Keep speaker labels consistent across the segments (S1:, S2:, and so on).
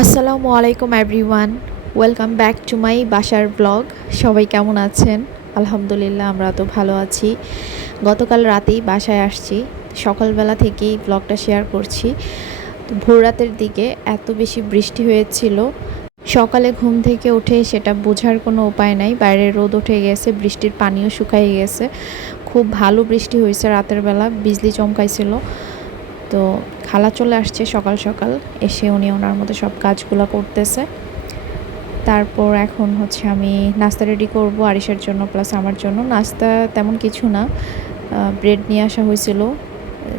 S1: আসসালামু আলাইকুম everyone welcome back to my বাসার ব্লগ সবাই কেমন আছেন? আলহামদুলিল্লাহ, আমরা তো ভালো আছি। গতকাল রাতেই বাসায় আসছি। সকালবেলা থেকেই ব্লগটা শেয়ার করছি। ভোর রাতের দিকে এত বেশি বৃষ্টি হয়েছিল। সকালে ঘুম থেকে উঠে সেটা বোঝার কোনো উপায় নাই। বাইরে রোদ উঠে গেছে, বৃষ্টির পানিও শুকাই গেছে। খুব ভালো বৃষ্টি হয়েছে রাতের বেলা, বিজলি চমকাইছিল। তো খালা চলে আসছে সকাল সকাল। এসে উনি ওনার মতো সব কাজগুলো করতেছে। তারপর এখন হচ্ছে আমি নাস্তা রেডি করব আরিসের জন্য প্লাস আমার জন্য। নাস্তা তেমন কিছু না। ব্রেড নিয়ে আসা হয়েছিল।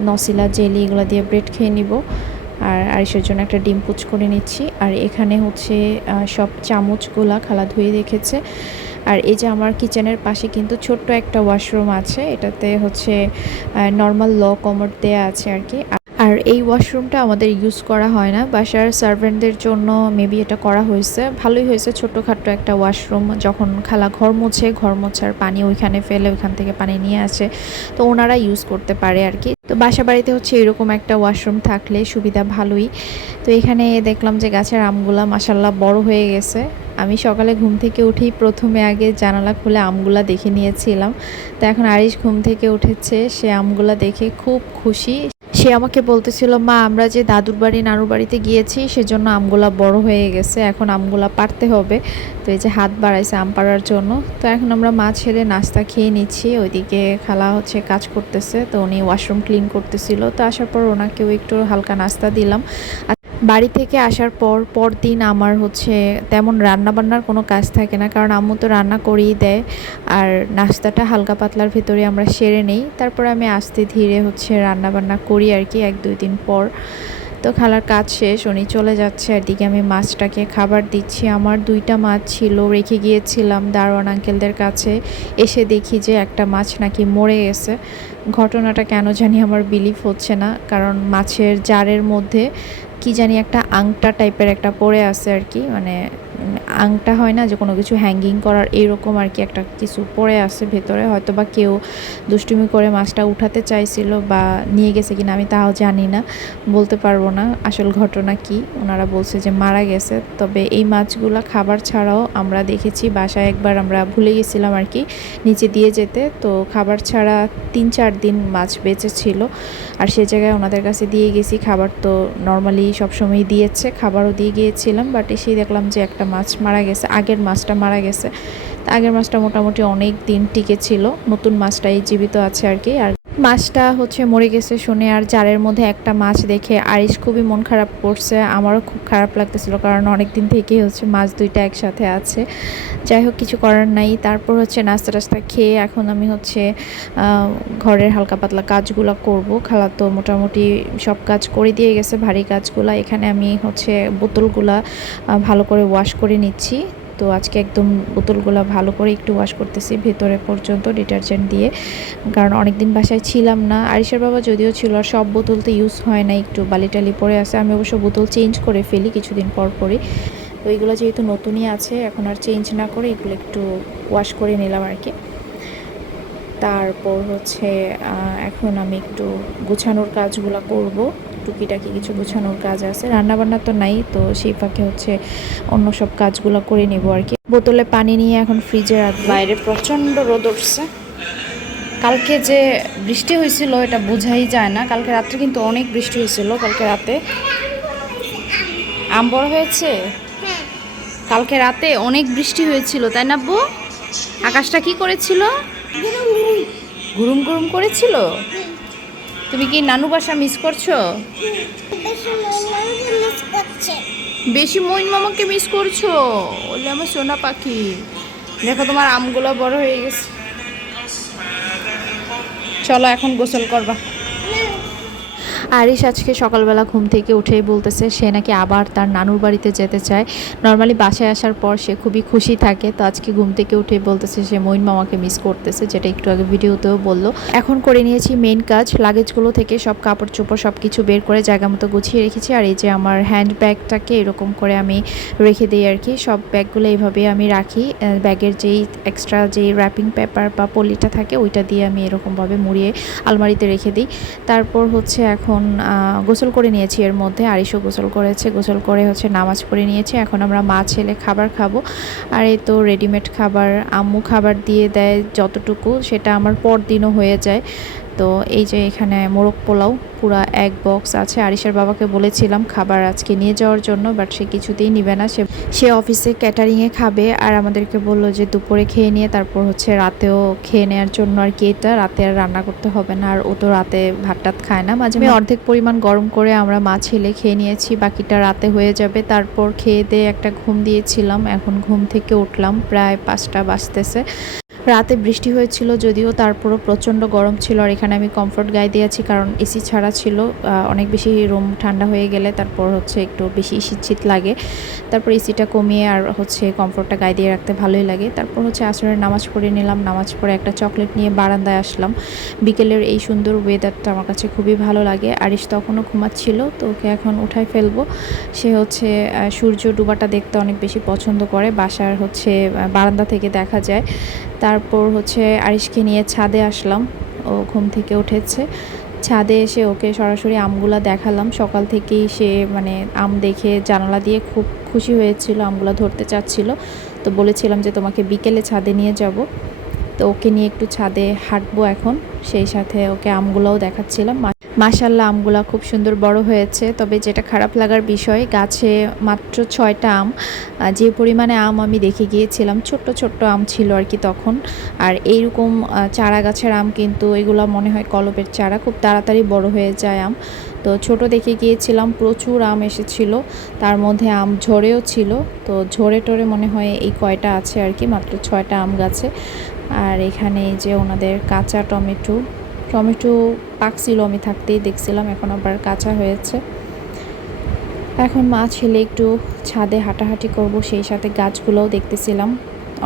S1: নসিলা, জেলি এগুলো দিয়ে ব্রেড খেয়ে নিব। আর আরিসের জন্য একটা ডিম পুচ করে নিচ্ছি। আর এখানে হচ্ছে সব চামচগুলা খালা ধুয়ে রেখেছে। আর এই যে আমার কিচেনের পাশে কিন্তু ছোট্ট একটা ওয়াশরুম আছে। এটাতে হচ্ছে নর্মাল ল কমর দেয়া আছে আর কি। আর এই ওয়াশরুমটা আমাদের ইউজ করা হয় না। বাসার সার্ভেন্টদের জন্য মেবি এটা করা হয়েছে। ভালোই হয়েছে, ছোটোখাটো একটা ওয়াশরুম, যখন খালা ঘর মোছে, ঘর মোছার পানি ওইখানে ফেলে ওইখান থেকে পানি নিয়ে আসে। তো ওনারা ইউজ করতে পারে আর কি তো বাসা বাড়িতে হচ্ছে এরকম একটা ওয়াশরুম থাকলে সুবিধা ভালোই। তো এখানে দেখলাম যে গাছের আমগুলা মাসাল্লাহ বড় হয়ে গেছে। আমি সকালে ঘুম থেকে উঠেই প্রথমে আগে জানালা খুলে আমগুলা দেখে নিয়েছিলাম। তো এখন আরিশ ঘুম থেকে উঠেছে, সে আমগুলা দেখে খুব খুশি। সে আমাকে বলতেছিল, মা, আমরা যে দাদুর বাড়ি, নানুর বাড়িতে গিয়েছি, সেজন্য আমগুলা বড় হয়ে গেছে, এখন আমগুলা পারতে হবে। তো এই যে হাত বাড়াইছে আম পাড়ার জন্য। তো এখন আমরা মা ছেলে নাস্তা খেয়ে নিচ্ছি, ওইদিকে খালা হচ্ছে কাজ করতেছে, তো উনি ওয়াশরুম ক্লিন করতেছিল। তো আসার পর ওনাকেও একটু হালকা নাস্তা দিলাম। বাড়ি থেকে আসার পর পর দিন আমার হচ্ছে তেমন রান্না বান্নার কোনো কাজ থাকে না। কারণ আম্মু তো রান্না করেই দেয় আর নাস্তাটা হালকা পাতলার ভেতরে আমরা সেরে নেই। তারপর আমি আস্তে ধীরে হচ্ছে রান্না বান্না করি আর কি এক, দুই দিন পর। তো খালার কাজ শেষ, উনি চলে যাচ্ছে। একদিকে আমি মাছটাকে খাবার দিচ্ছি। আমার দুইটা মাছ ছিল, রেখে গিয়েছিলাম দারোয়ান আঙ্কেলদের কাছে। এসে দেখি যে একটা মাছ নাকি মরে গেছে। ঘটনাটা কেন জানি আমার বিলিভ হচ্ছে না। কারণ মাছের জারের মধ্যে কি জানি একটা আংটা টাইপের একটা পরে আছে আর কি মানে আংটা হয় না যে কোনো কিছু হ্যাঙ্গিং করার এইরকম আর কি একটা কিছু পড়ে আছে ভেতরে। হয়তো বা কেউ দুষ্টুমি করে মাছটা উঠাতে চাইছিল বা নিয়ে গেছে কিনা, আমি তাও জানি না, বলতে পারব না আসল ঘটনা কি। ওনারা বলছে যে মারা গেছে। তবে এই মাছগুলো খাবার ছাড়াও আমরা দেখেছি, বাসায় একবার আমরা ভুলে গেছিলাম আর কি, নিচে দিয়ে যেতে। তো খাবার ছাড়া তিন চার দিন মাছ বেঁচে ছিল। আর সে জায়গায় ওনাদের কাছে দিয়ে গেছি, খাবার তো নর্মালি সবসময় দিয়েছে, খাবারও দিয়ে গিয়েছিলাম বাট এসেই দেখলাম যে একটা মাছ মারা গেছে, আগের মাছটা মারা গেছে। আগের মাছটা মোটামুটি অনেক দিন টিকে ছিল, নতুন মাছটাই জীবিত আছে আর কি। আর মাছটা হচ্ছে মরে গেছে শুনে, আর জারের মধ্যে একটা মাছ দেখে আরিশ খুবই মন খারাপ করছে। আমারও খুব খারাপ লাগতেছিল, কারণ অনেক দিন থেকেই হচ্ছে মাছ দুইটা একসাথে আছে। যাই হোক, কিছু করার নাই। তারপর হচ্ছে নাস্তা টাস্তা খেয়ে এখন আমি হচ্ছে ঘরের হালকা পাতলা কাজগুলো করব। খালা তো মোটামুটি সব কাজ করে দিয়ে গেছে, ভারী কাজগুলো। এখানে আমি হচ্ছে বোতলগুলা ভালো করে ওয়াশ করে নিচ্ছি। তো আজকে একদম বোতলগুলো ভালো করে একটু ওয়াশ করতেছি, ভেতরে পর্যন্ত ডিটারজেন্ট দিয়ে। কারণ অনেক দিন বাসায় ছিলাম না। আরিসের বাবা যদিও ছিল, আর সব বোতল তো ইউজ হয় না একটু বালি টালি পড়ে আছে। আমি অবশ্য বোতল চেঞ্জ করে ফেলি, কিছুদিন পর পরই। তো এইগুলো যেহেতু নতুনই আছে, এখন আর চেঞ্জ না করে এগুলো একটু ওয়াশ করে নিলাম আর কি তারপর হচ্ছে এখন আমি একটু গুছানোর কাজগুলো করব। টুকিটাকি কিছু গুছানোর কাজ আছে। রান্না বান্না তো নাই তো সেই ফাঁকে হচ্ছে অন্য সব কাজগুলো করে নেব আর কি। বোতলে পানি নিয়ে এখন ফ্রিজে রাখব।
S2: বাইরে প্রচণ্ড রোদ উঠছে। কালকে যে বৃষ্টি হয়েছিল এটা বোঝাই যায় না। কালকে রাত্রে কিন্তু অনেক বৃষ্টি হয়েছিল কালকে রাতে। আম বড় হয়েছে? কালকে রাতে অনেক বৃষ্টি হয়েছিল তাই না বউ আকাশটা কি করেছিল? গুরুম গুরুম করেছিল? তুমি কি নানু বাসা মিস করছ? বেশি মইন মামাকে মিস করছ? ওলে আমার সোনা পাখি। দেখো তোমার আমগুলো বড় হয়ে গেছে। চলো এখন গোসল করবা।
S1: আরিশ আজকে সকালবেলা ঘুম থেকে উঠেই বলতেছে, সে নাকি আবার তার নানুর বাড়িতে যেতে চায়। নর্মালি বাসায় আসার পর সে খুবই খুশি থাকে, তো আজকে ঘুম থেকে উঠেই বলতেছে সে মইন মামাকে মিস করতেছে, যেটা একটু আগে ভিডিওতেও বলল। এখন করে নিয়েছি মেন কাজ লাগেজগুলো থেকে সব কাপড় চোপড় সব কিছু বের করে জায়গা মতো গুছিয়ে রেখেছি, আর এই যে আমার হ্যান্ড ব্যাগটাকে এরকম করে আমি রেখে দিই আর কি। সব ব্যাগগুলো এইভাবে আমি রাখি ব্যাগের যেই এক্সট্রা যেই র্যাপিং পেপার বা পলিটা থাকে, ওইটা দিয়ে আমি এরকমভাবে মুড়িয়ে আলমারিতে রেখে দিই। তারপর হচ্ছে এখন এখন গোসল করে নিয়েছি এর মধ্যে। আড়িশো গোসল করেছে, গোসল করে হচ্ছে নামাজ পড়ে নিয়েছে। এখন আমরা মা ছেলে খাবার খাব। আর এই তো রেডিমেড খাবার, আম্মু খাবার দিয়ে দেয় যতটুকু, সেটা আমার পরদিনও হয়ে যায়। তো এই যে এখানে মোরগ পোলাও, পুরা এক বক্স আছে। আরিশের বাবাকে বলেছিলাম খাবার আজকে নিয়ে যাওয়ার জন্য বাট সে কিছুতেই নিবে না। সে সে অফিসে ক্যাটারিংয়ে খাবে আর আমাদেরকে বলল যে দুপুরে খেয়ে নিয়ে, তারপর হচ্ছে রাতেও খেয়ে নেওয়ার জন্য আর কি এটা। রাতে আর রান্না করতে হবে না, আর ও তো রাতে ভাত টাত খায় না। মাঝে মাঝে অর্ধেক পরিমাণ গরম করে আমরা মা ছেলে খেয়ে নিয়েছি, বাকিটা রাতে হয়ে যাবে। তারপর খেয়ে দিয়ে একটা ঘুম দিয়েছিলাম, এখন ঘুম থেকে উঠলাম, প্রায় পাঁচটা বাজতেছে। রাতে বৃষ্টি হয়েছিল যদিও তারপরও প্রচণ্ড গরম ছিল, আর এখানে আমি কমফোর্ট গায়ে দিয়েছি কারণ এসি ছাড়া ছিল অনেক বেশি রুম ঠান্ডা হয়ে গেলে তারপর হচ্ছে একটু বেশি শীত শীত লাগে। তারপর এসিটা কমিয়ে আর হচ্ছে কমফোর্টটা গায়ে দিয়ে রাখতে ভালোই লাগে। তারপর হচ্ছে আসরের নামাজ পড়ে নিলাম, নামাজ পড়ে একটা চকলেট নিয়ে বারান্দায় আসলাম। বিকেলের এই সুন্দর ওয়েদারটা আমার কাছে খুবই ভালো লাগে। আরিশ তখনও ঘুমাচ্ছিল, তো ওকে এখন উঠাই ফেলব। সে হচ্ছে সূর্য ডুবাটা দেখতে অনেক বেশি পছন্দ করে। বাসার হচ্ছে বারান্দা থেকে দেখা যায়। তারপর হচ্ছে আরিশকে নিয়ে ছাদে আসলাম। ও ঘুম থেকে উঠেছে। ছাদে এসে ওকে সরাসরি আমগুলা দেখালাম। সকাল থেকেই সে মানে আম দেখে জানালা দিয়ে খুব খুশি হয়েছিল, আমগুলা ধরতে চাচ্ছিল। তো বলেছিলাম যে, তোমাকে বিকেলে ছাদে নিয়ে যাব। তো ওকে নিয়ে একটু ছাদে হাঁটবো এখন। সেই সাথে ওকে আমগুলাও দেখাচ্ছিলাম। মাশাল্লাহ আমগুলা খুব সুন্দর বড় হয়েছে। তবে যেটা খারাপ লাগার বিষয়, গাছে মাত্র ছয়টা আম। যে পরিমাণে আম আমি দেখে গিয়েছিলাম, ছোট্ট ছোট্ট আম ছিল আর কি তখন। আর এইরকম চারা গাছের আম কিন্তু এগুলো মনে হয় কলবের চারা, খুব তাড়াতাড়ি বড় হয়ে যায় আম। তো ছোট দেখে গিয়েছিলাম, প্রচুর আম এসেছিল। তার মধ্যে আম ঝরেও ছিল। তো ঝরে টরে মনে হয় এই কয়টা আছে আর কি, মাত্র ছয়টা আম গাছে। আর এখানে এই যে ওনাদের কাঁচা টমেটো টমেটো পাকছিল আমি থাকতেই দেখছিলাম, এখন আবার কাঁচা হয়েছে। এখন মা ছেলে একটু ছাদে হাঁটাহাঁটি করব, সেই সাথে গাছগুলোও দেখতেছিলাম।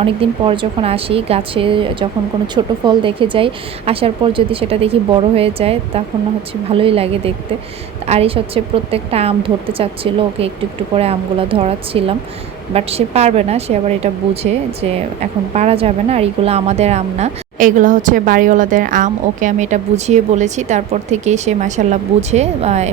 S1: অনেকদিন পর যখন আসি, গাছে যখন কোনো ছোট ফল দেখে যাই, আসার পর যদি সেটা দেখি বড় হয়ে যায়, তখন হচ্ছে ভালোই লাগে দেখতে। আর আরিস হচ্ছে প্রত্যেকটা আম ধরতে চাচ্ছিল, ওকে একটু একটু করে আমগুলো ধরাচ্ছিলাম। বাট সে পারবে না, সে আবার এটা বুঝে যে এখন পারা যাবে না আর এগুলো আমাদের আম না। এগুলো হচ্ছে বাড়িওয়ালাদের আম। ওকে আমি এটা বুঝিয়ে বলেছি, তারপর থেকেই সে মাসাল্লাহ বুঝে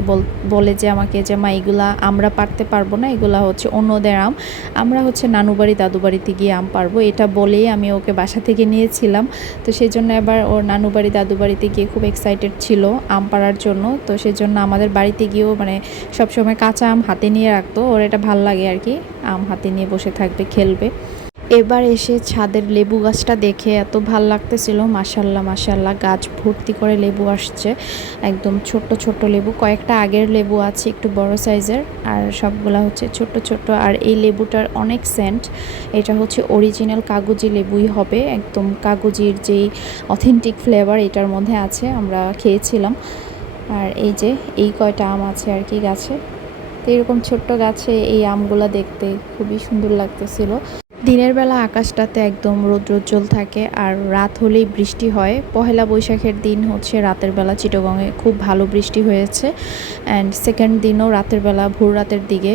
S1: বল- বলে যে আমাকে যে, মা, এগুলা আমরা পারতে পারব না, এগুলা হচ্ছে অন্যদের আম। আমরা হচ্ছে নানু বাড়ি দাদু বাড়িতে গিয়ে আম পারব। এটা বলেই আমি ওকে বাসা থেকে নিয়েছিলাম। তো সেই জন্য এবার ওর নানু বাড়ি দাদু বাড়িতে গিয়ে খুব এক্সাইটেড ছিল আম পাড়ার জন্য। তো সেই জন্য আমাদের বাড়িতে গিয়েও মানে সবসময় কাঁচা আম হাতে নিয়ে রাখতো। ওর এটা ভালো লাগে আর কি, আম হাতে নিয়ে বসে থাকবে, খেলবে। এবার এসে ছাদের লেবু গাছটা দেখে এত ভালো লাগতেছিল। মাসাল্লাহ মাসাল্লাহ গাছ ভর্তি করে লেবু আসছে। একদম ছোট্ট ছোট্ট লেবু। কয়েকটা আগের লেবু আছে, একটু বড় সাইজের। আর সবগুলা হচ্ছে ছোট্ট ছোট্ট। আর এই লেবুটার অনেক সেন্ট এটা হচ্ছে অরিজিনাল কাগজি লেবুই হবে। একদম কাগজির যেই অথেন্টিক ফ্লেভার এটার মধ্যে আছে, আমরা খেয়েছিলাম। আর এই যে, এই কয়টা আম আছে আর কি গাছে। তো এরকম ছোট্ট গাছে এই আমগুলা দেখতে খুবই সুন্দর লাগতেছিল। দিনের বেলা আকাশটাতে একদম রৌদ্রোজ্জ্বল থাকে আর রাত হলেই বৃষ্টি হয়। পহেলা বৈশাখের দিন হচ্ছে রাতের বেলা চিটগংয়ে খুব ভালো বৃষ্টি হয়েছে অ্যান্ড সেকেন্ড দিনও রাতের বেলা ভোর রাতের দিকে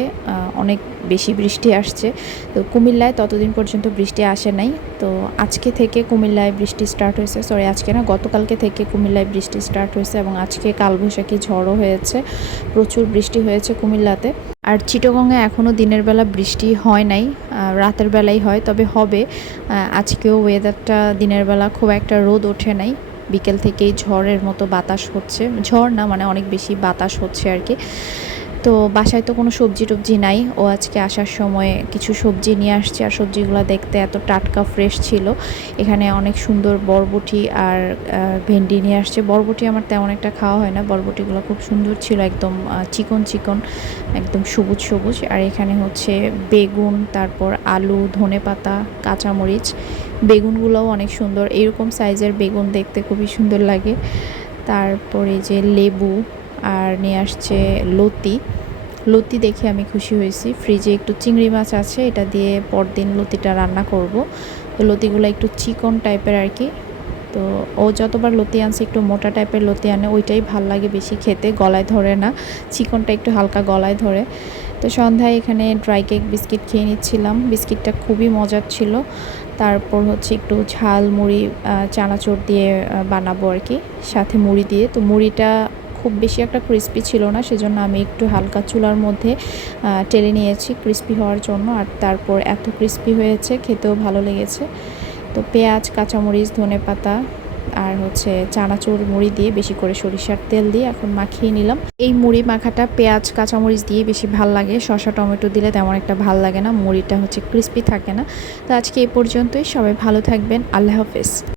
S1: অনেক বেশি বৃষ্টি আসছে। তো কুমিল্লায় ততদিন পর্যন্ত বৃষ্টি আসে নাই। তো আজকে থেকে কুমিল্লায় বৃষ্টি স্টার্ট হয়েছে। সরি আজকে না, গতকালকে থেকে কুমিল্লায় বৃষ্টি স্টার্ট হয়েছে এবং আজকে কালবৈশাখী ঝড়ও হয়েছে। প্রচুর বৃষ্টি হয়েছে কুমিল্লাতে। আর চিটগঙ্গে এখনও দিনের বেলা বৃষ্টি হয় নাই রাতের বেলাই হয়, তবে হবে। আজকেও ওয়েদারটা দিনের বেলা খুব একটা রোদ ওঠে নাই। বিকেল থেকেই ঝড়ের মতো বাতাস হচ্ছে। ঝড় না মানে অনেক বেশি বাতাস হচ্ছে আর কি। তো বাসায় তো কোনো সবজি টবজি নাই। ও আজকে আসার সময় কিছু সবজি নিয়ে আসছে আর সবজিগুলো দেখতে এত টাটকা ফ্রেশ ছিল। এখানে অনেক সুন্দর বরবটি আর ভেন্ডি নিয়ে আসছে। বরবটি আমার তেমন একটা খাওয়া হয় না। বরবটিগুলো খুব সুন্দর ছিল, একদম চিকন চিকন, একদম সবুজ সবুজ। আর এখানে হচ্ছে বেগুন, তারপর আলু, ধনে পাতা, কাঁচামরিচ, বেগুনগুলোও অনেক সুন্দর। এরকম সাইজের বেগুন দেখতে খুবই সুন্দর লাগে। তারপরে যে লেবু আর নিয়ে আসছে লতি। লতি দেখে আমি খুশি হয়েছি। ফ্রিজে একটু চিংড়ি মাছ আছে, এটা দিয়ে পরদিন লতিটা রান্না করব। তো লতিগুলো একটু চিকন টাইপের আর কি। তো ও যতবার লতি আনছে, একটু মোটা টাইপের লতি আনে, ওইটাই ভালো লাগে বেশি খেতে, গলায় ধরে না। চিকনটা একটু হালকা গলায় ধরে। তো সন্ধ্যায় এখানে ড্রাই কেক বিস্কিট খেয়ে নিচ্ছিলাম। বিস্কিটটা খুবই মজার ছিল। তারপর হচ্ছে একটু ঝাল মুড়ি চানাচুর দিয়ে বানাবো আর কি। সাথে মুড়ি দিয়ে। তো মুড়িটা খুব বেশি একটা ক্রিস্পি ছিল না, সেজন্য আমি একটু হালকা চুলার মধ্যে টেলে নিয়েছি ক্রিস্পি হওয়ার জন্য। আর তারপর এত ক্রিস্পি হয়েছে, খেতেও ভালো লেগেছে। তো পেঁয়াজ, কাঁচামরিচ, ধনে পাতা আর হচ্ছে চানাচুর, মুড়ি দিয়ে বেশি করে সরিষার তেল দিয়ে এখন মাখিয়ে নিলাম। এই মুড়ি মাখাটা পেঁয়াজ, কাঁচামরিচ দিয়ে বেশি ভালো লাগে। শসা, টমেটো দিলে তেমন একটা ভালো লাগে না, মুড়িটা হচ্ছে ক্রিস্পি থাকে না। তো আজকে এই পর্যন্তই, সবাই ভালো থাকবেন, আল্লাহ হাফেজ।